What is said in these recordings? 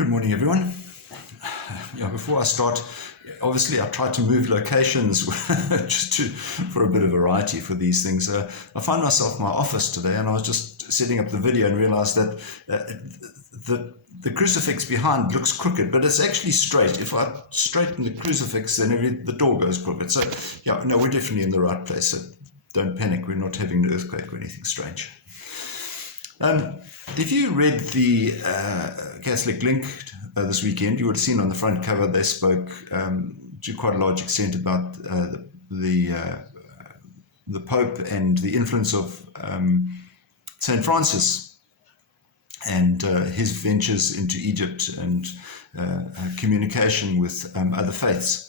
Good morning, everyone. Before I start, obviously I try to move locations for a bit of variety for these things. I found myself in my office today, and I was just setting up the video and realized that the crucifix behind looks crooked, but it's actually straight. If I straighten the crucifix, then the door goes crooked. So we're definitely in the right place. So don't panic. We're not having an earthquake or anything strange. If you read the Catholic Link this weekend, you would have seen on the front cover they spoke to quite a large extent about the Pope and the influence of St. Francis and his ventures into Egypt and communication with other faiths.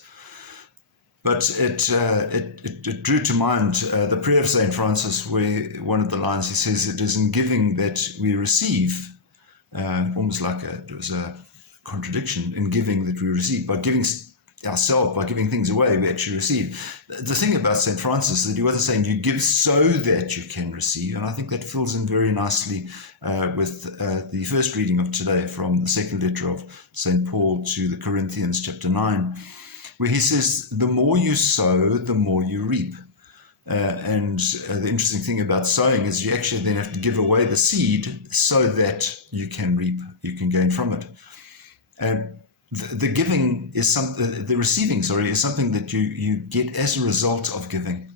But it drew to mind the prayer of St. Francis, where one of the lines he says, "It is in giving that we receive," almost like it was a contradiction, in giving that we receive. By giving ourselves, by giving things away, we actually receive. The thing about St. Francis is that he wasn't saying you give so that you can receive, and I think that fills in very nicely with the first reading of today from the second letter of St. Paul to the Corinthians, chapter 9. Where he says, the more you sow, the more you reap. And the interesting thing about sowing is you actually then have to give away the seed so that you can reap, you can gain from it. And the giving is the receiving, is something that you get as a result of giving.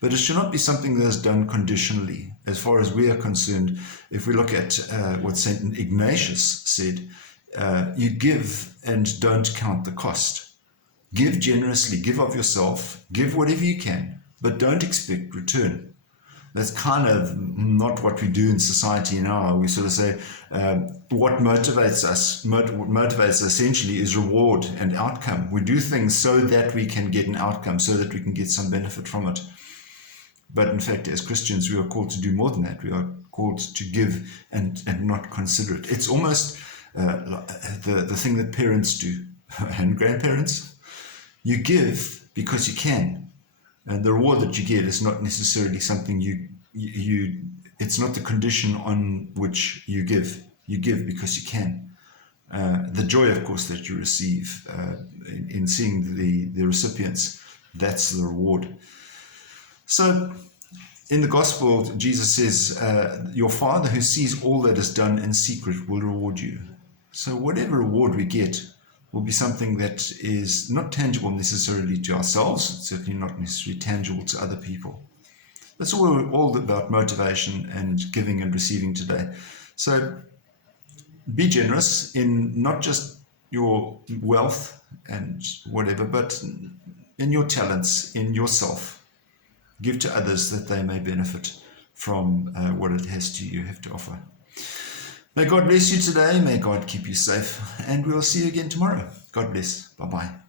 But it should not be something that is done conditionally. As far as we are concerned, if we look at what St. Ignatius said, you give and don't count the cost. Give generously, give of yourself, give whatever you can, but don't expect return. That's kind of not what we do in society now. We sort of say what motivates us. What motivates us essentially is reward and outcome. We do things so that we can get an outcome, so that we can get some benefit from it. But in fact, as Christians, we are called to do more than that. We are called to give and not consider it. It's almost the thing that parents do and grandparents. You give because you can, and the reward that you get is not necessarily something it's not the condition on which you give. You give because you can. The joy, of course, that you receive in seeing the recipients, that's the reward. So in the gospel, Jesus says, your Father who sees all that is done in secret will reward you. So whatever reward we get will be something that is not tangible necessarily to ourselves, it's certainly not necessarily tangible to other people. That's all about motivation and giving and receiving today. So be generous in not just your wealth and whatever, but in your talents, in yourself. Give to others that they may benefit from what it has you have to offer. May God bless you today. May God keep you safe. And we'll see you again tomorrow. God bless. Bye-bye.